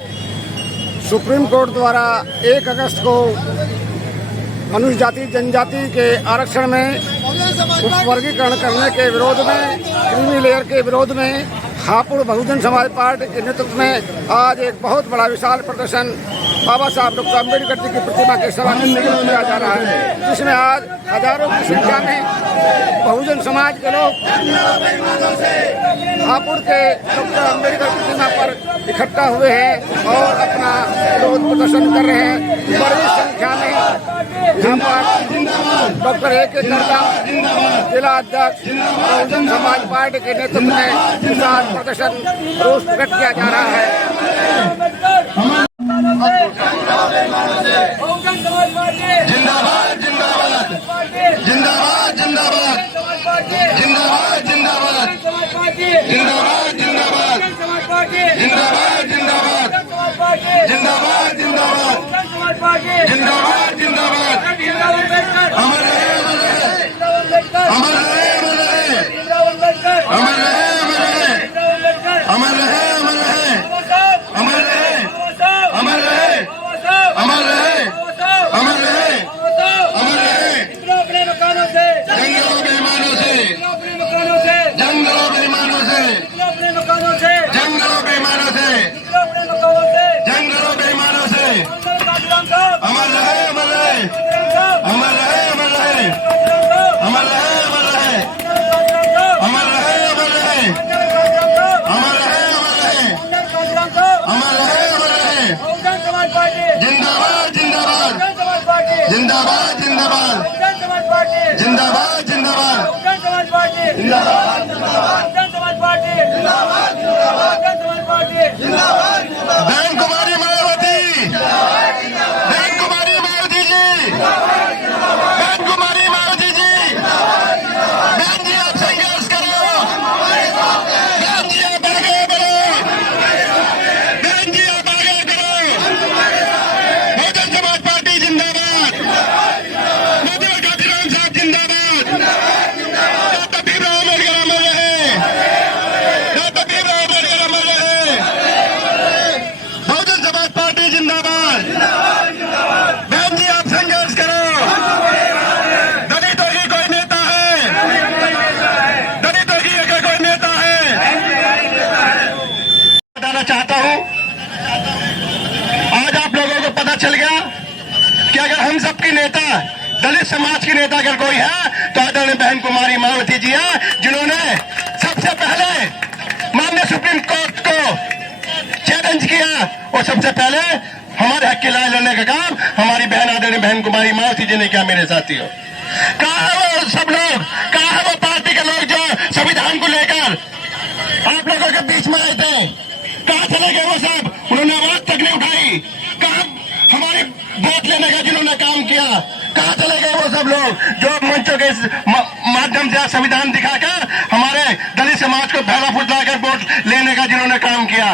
Supreme court द्वारा 1 अगस्त को अनुसूचित जाति जनजाति के आरक्षण में उपवर्गीकरण करने के विरोध में, क्रीमी लेयर के विरोध में हापुड़ बहुजन समाज पार्टी के नेतृत्व में आज एक बहुत बड़ा विशाल प्रदर्शन बाबा साहब डॉक्टर अम्बेडकर जी की प्रतिमा के सभागार में किया जा रहा है, जिसमें आज हजारों की संख्या में बहुजन समाज के लोग हापुड़ के डॉक्टर अम्बेडकर प्रतिमा पर इकट्ठा हुए हैं और अपना विरोध प्रदर्शन कर रहे हैं। बड़ी संख्या में यहाँ पर डॉक्टर A.K. करदा जिला अध्यक्ष बहुजन समाज पार्टी के नेतृत्व में विशाल प्रदर्शन रोष प्रकट किया जा रहा है। जिंदाबाद जिंदाबाद जिंदाबाद जिंदाबाद जिंदाबाद जिंदाबाद जिंदाबाद जिंदाबाद जिंदाबाद जिंदाबाद जिंदाबाद जिंदाबाद जिंदाबाद जिंदाबाद अमर रहे अमर रहे अमर रहे अमर रहे अमर रहे अमर रहे अमर रहे अमर रहे अमर रहे अमर रहे अपने मकानों से जंगलों बेईमानों से जंगलों बेईमानों से अपने मकानों से जंगलों बेईमानों से अपने मकानों से जंगलों बेईमानों से अमर रहे अमर रहे अमर रहे अमर रहे अमर रहे अमर रहे अमर रहे अमर रहे अमर रहे अमर रहे अमर रहे जिंदाबाद जिंदाबाद जिंदाबाद जिंदाबाद जिंदाबाद जिंदाबाद बहन कुमारी मायावती बहन कुमारी मायावती जी बहन कुमारी मायावती जी बहन जी आप संघर्ष करो बहन जी आप आगे बढ़ो बहन जी आप आगे करो बहुजन समाज पार्टी जिंदाबाद मोदी गांधीराम साहब जिंदाबाद डॉक्टर भीमराव अम्बेडकर अमर रहे डॉक्टर भीमराव अम्बेडकर अमर रहे बहुजन समाज पार्टी जिंदाबाद बहन जी आप संघर्ष करो दलितों की कोई नेता है दलितों की अगर कोई नेता है बताना चाहता हूं आज आप लोगों को पता चल गया कि अगर हम सबकी नेता दलित समाज की नेता अगर कोई है तो आदरणीय बहन कुमारी मायावती जी है, जिन्होंने सबसे पहले माननीय सुप्रीम कोर्ट को चैलेंज किया और सबसे पहले हमारे हक की लड़ाई लड़ने का काम हमारी बहन आदरणीय बहन कुमारी मायावती जी ने किया। मेरे साथियों, कहा है वो सब लोग, कहा है वो पार्टी के लोग जो संविधान को लेकर आप लोगों के बीच में आए थे, कहा चले गए वो सब? उन्होंने आवाज तक नहीं उठाई। कहा हमारी वोट लेने का जिन्होंने काम किया, कहा चले गए वो सब लोग जो मंचों के माध्यम से संविधान दिखाकर हमारे दलित समाज को फैला फुसलाकर वोट लेने का जिन्होंने काम किया?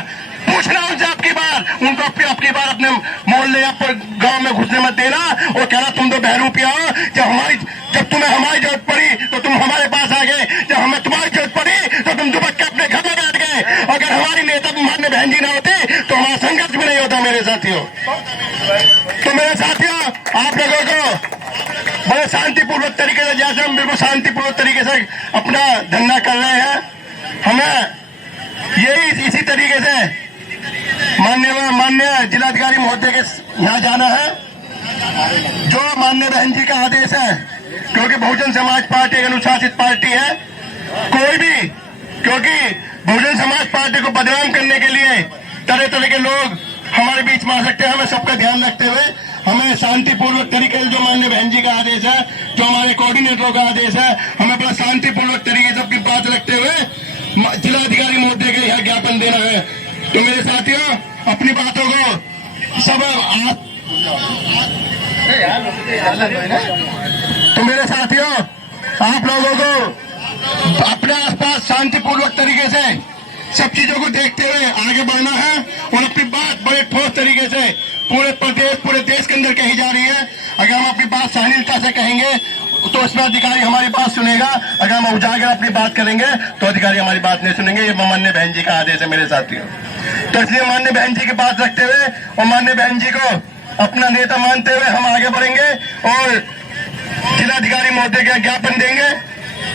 पूछना उनसे आपकी बार, उनको आपकी बार अपने मोहल्ले या गांव में घुसने मत देना और कहना तुम तो बहरूपिया हो, जब तुम्हें हमारी जरूरत पड़ी तो तुम हमारे पास आ गए, जब हमें तुम्हारी जरूरत पड़ी तो तुम दुबक के अपने घर में बैठ गए। अगर हमारी नेता मान्य बहन जी ना होती तो हमारा संघर्ष भी नहीं होता। मेरे साथियों, तो मेरे साथियों, आप लोगों को बड़े शांतिपूर्वक तरीके से, जैसे हम बिल्कुल शांतिपूर्वक तरीके से अपना धंधा कर रहे हैं, हमें यही इसी तरीके से माननीय जिलाधिकारी महोदय के यहाँ जाना है, जो माननीय बहन जी का आदेश है, क्योंकि बहुजन समाज पार्टी एक अनुशासित पार्टी है। कोई भी, क्योंकि बहुजन समाज पार्टी को बदनाम करने के लिए तरह तरह के लोग हमारे बीच में आ सकते हैं। हमें सबका ध्यान रखते हुए हमें शांतिपूर्वक तरीके से, जो माननीय बहन जी का आदेश है, जो हमारे कोऑर्डिनेटरों का आदेश है, हमें बड़ा शांतिपूर्वक तरीके से अपनी बात रखते हुए जिलाधिकारी महोदय के यहाँ ज्ञापन देना है। तो मेरे साथियों, अपनी बातों को सब तो मेरे साथियों, आप लोगों को अपने आसपास शांतिपूर्वक तरीके से सब चीजों को देखते हुए आगे बढ़ना है और अपनी बात बड़े ठोस तरीके से पूरे देश के अंदर कही जा रही है। अगर हम अपनी बात शालीनता से कहेंगे तो इसमें अधिकारी हमारी बात सुनेगा, अगर हम उजागर अपनी बात करेंगे तो अधिकारी हमारी बात नहीं सुनेंगे। ये माननीय बहन जी का आदेश है। मेरे साथियों, तो इसलिए माननीय बहन जी की बात रखते हुए और माननीय बहन जी को अपना नेता मानते हुए हम आगे बढ़ेंगे और जिलाधिकारी महोदय का ज्ञापन देंगे,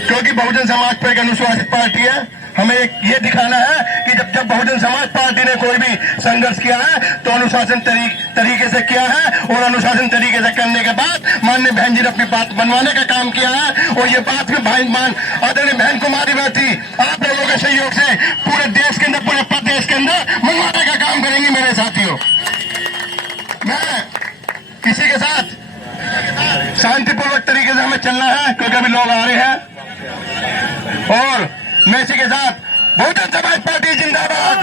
क्योंकि बहुजन समाज पार्टी एक अनुशासित पार्टी है। हमें ये दिखाना है कि जब बहुजन समाज पार्टी ने कोई भी संघर्ष किया है तो अनुशासन तरीके से किया है, और अनुशासन तरीके से करने के बाद माननीय बहन जी ने अपनी बात बनवाने का काम किया है। और ये बात में आदरणीय बहन कुमारी बैठी आप लोगों के सहयोग से पूरे देश के अंदर, पूरे प्रदेश के अंदर मनवाने का काम करेंगे मेरे साथियों। मैं इसी के साथ शांतिपूर्वक तरीके से हमें चलना है, क्योंकि अभी लोग आ रहे हैं। और मैं इसी के साथ बहुजन समाज पार्टी जिंदाबाद।